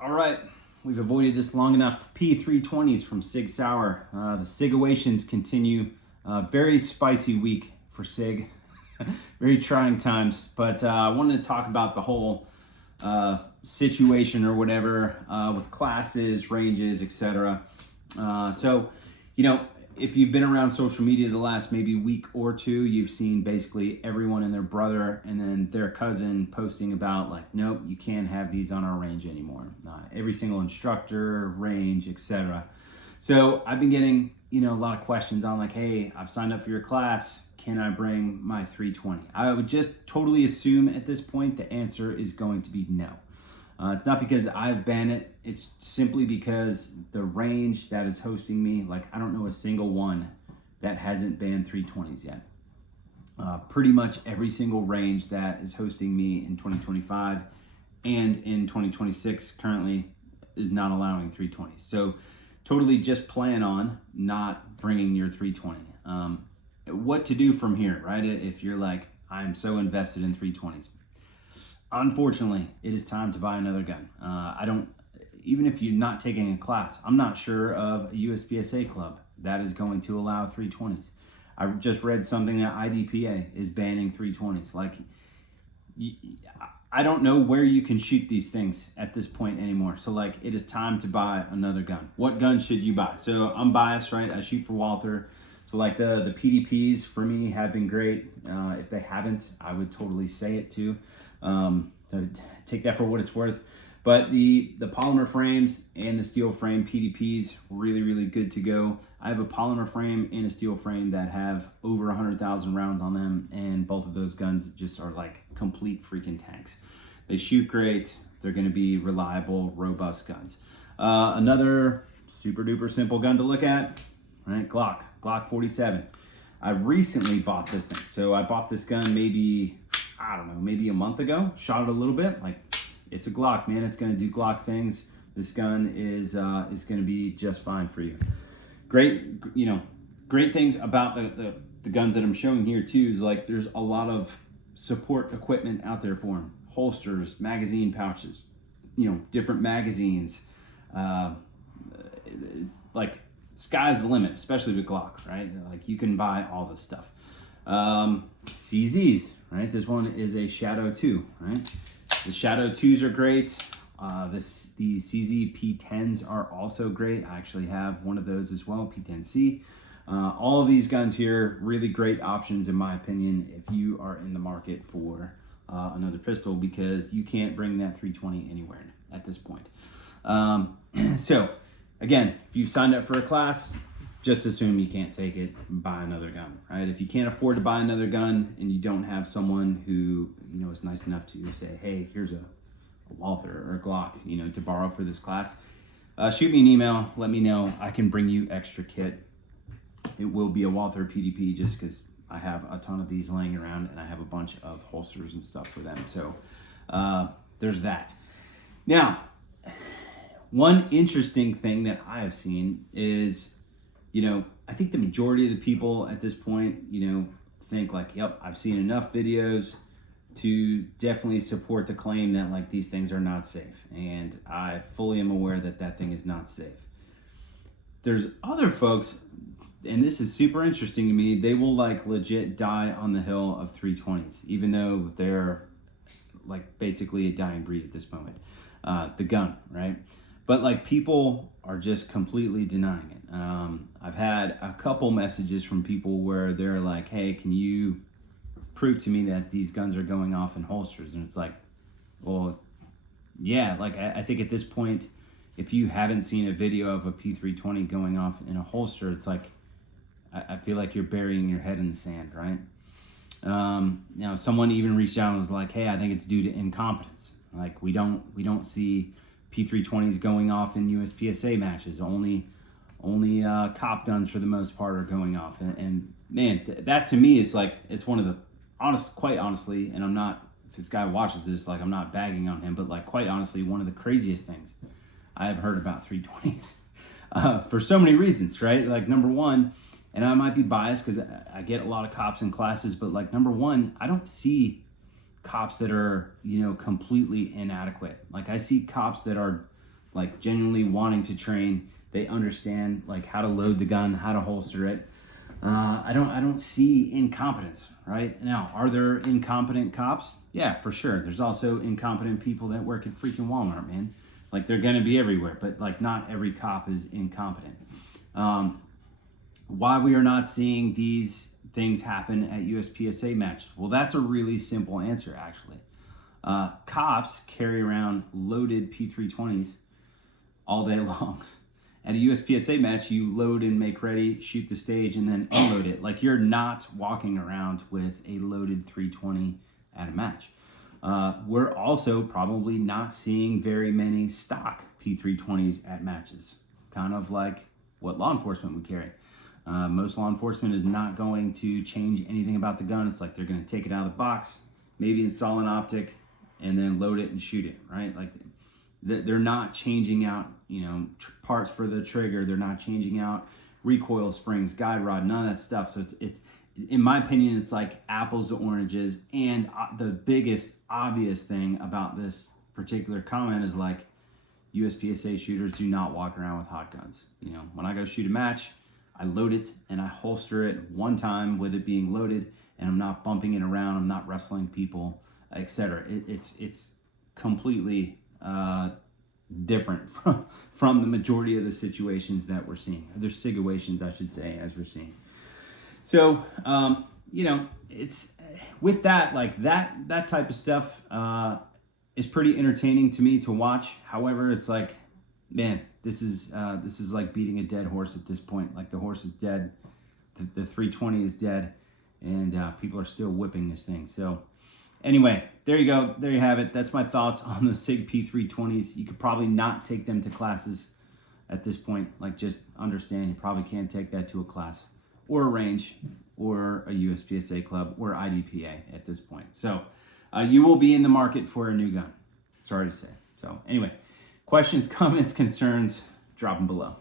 All right, we've avoided this long enough. P320s from SIG Sauer. The SIGations continue. Very spicy week for SIG. Very trying times, but I wanted to talk about the whole situation or whatever with classes, ranges, etc. So, if you've been around social media the last maybe week or two, you've seen basically everyone and their brother and then their cousin posting about like, nope, you can't have these on our range anymore. Every single instructor, range, etc. So I've been getting, a lot of questions on like, hey, I've signed up for your class. Can I bring my 320? I would just totally assume at this point the answer is going to be no. It's not because I've banned it. It's simply because the range that is hosting me, like I don't know a single one that hasn't banned 320s yet. Pretty much every single range that is hosting me in 2025 and in 2026 currently is not allowing 320s. So totally just plan on not bringing your 320. What to do from here, right? If you're like, I'm so invested in 320s. Unfortunately, it is time to buy another gun. Even if you're not taking a class, I'm not sure of a USPSA club that is going to allow 320s. I just read something that IDPA is banning 320s. Like, I don't know where you can shoot these things at this point anymore. So like, it is time to buy another gun. What gun should you buy? So I'm biased, right? I shoot for Walther. So like the PDPs for me have been great. If they haven't, I would totally say it too. So take that for what it's worth. But the polymer frames and the steel frame PDPs, really, really good to go. I have a polymer frame and a steel frame that have over 100,000 rounds on them, and both of those guns just are like complete freaking tanks. They shoot great. They're going to be reliable, robust guns. Another super duper simple gun to look at, right? Glock 47. I recently bought this thing. So I bought this gun maybe a month ago. Shot it a little bit. Like, it's a Glock, man. It's going to do Glock things. This gun is going to be just fine for you. Great things about the guns that I'm showing here too is like there's a lot of support equipment out there for them. Holsters, magazine pouches, different magazines. It's like sky's the limit, especially with Glock, right? Like you can buy all this stuff. CZs, right? This one is a Shadow 2, right? The Shadow 2s are great. The CZ P10s are also great. I actually have one of those as well, P10C. All of these guns here, really great options in my opinion if you are in the market for another pistol, because you can't bring that 320 anywhere at this point. So again, if you've signed up for a class, just assume you can't take it, buy another gun, right? If you can't afford to buy another gun and you don't have someone who, is nice enough to say, hey, here's a Walther or a Glock, to borrow for this class, shoot me an email, let me know. I can bring you extra kit. It will be a Walther PDP just because I have a ton of these laying around and I have a bunch of holsters and stuff for them. So there's that. Now, one interesting thing that I have seen is, I think the majority of the people at this point, think like, yep, I've seen enough videos to definitely support the claim that like these things are not safe. And I fully am aware that that thing is not safe. There's other folks, and this is super interesting to me, they will like legit die on the hill of 320s, even though they're like basically a dying breed at this moment. The gun, right? But like people are just completely denying it. I've had a couple messages from people where they're like, hey, can you prove to me that these guns are going off in holsters? And it's like, well, yeah, like I think at this point, if you haven't seen a video of a P320 going off in a holster, it's like, I feel like you're burying your head in the sand, right? Someone even reached out and was like, hey, I think it's due to incompetence. Like we don't see P320s going off in USPSA matches. Only cop guns for the most part are going off. And man, that to me is like, it's one of the quite honestly, and I'm not, if this guy watches this, like I'm not bagging on him, but like quite honestly, one of the craziest things I have heard about 320s for so many reasons, right? Like number one, and I might be biased because I get a lot of cops in classes, but like number one, I don't see cops that are, completely inadequate. Like I see cops that are like genuinely wanting to train. They understand like how to load the gun, how to holster it. I don't see incompetence, right? Now, are there incompetent cops? Yeah, for sure. There's also incompetent people that work at freaking Walmart, man. Like, they're gonna be everywhere, but like not every cop is incompetent. Why we are not seeing these things happen at USPSA matches? Well, that's a really simple answer, actually. Cops carry around loaded P320s all day long. At a USPSA match, you load and make ready, shoot the stage, and then unload it. Like, you're not walking around with a loaded 320 at a match. We're also probably not seeing very many stock P320s at matches, kind of like what law enforcement would carry. Most law enforcement is not going to change anything about the gun. It's like they're going to take it out of the box, maybe install an optic, and then load it and shoot it, right? Like, they're not changing out, parts for the trigger. They're not changing out recoil springs, guide rod, none of that stuff. So it's in my opinion, it's like apples to oranges. And the biggest obvious thing about this particular comment is like, USPSA shooters do not walk around with hot guns. When I go shoot a match, I load it and I holster it one time with it being loaded, and I'm not bumping it around. I'm not wrestling people, etc. It's completely different from the majority of the situations that we're seeing. There's situations, I should say, as we're seeing. So, it's with that, like that type of stuff is pretty entertaining to me to watch. However, it's like, man, this is like beating a dead horse at this point. Like, the horse is dead, the 320 is dead, and people are still whipping this thing. So anyway, there you go. There you have it. That's my thoughts on the SIG P320s. You could probably not take them to classes at this point. Like, just understand you probably can't take that to a class or a range or a USPSA club or IDPA at this point. So you will be in the market for a new gun. Sorry to say. So anyway, questions, comments, concerns, drop them below.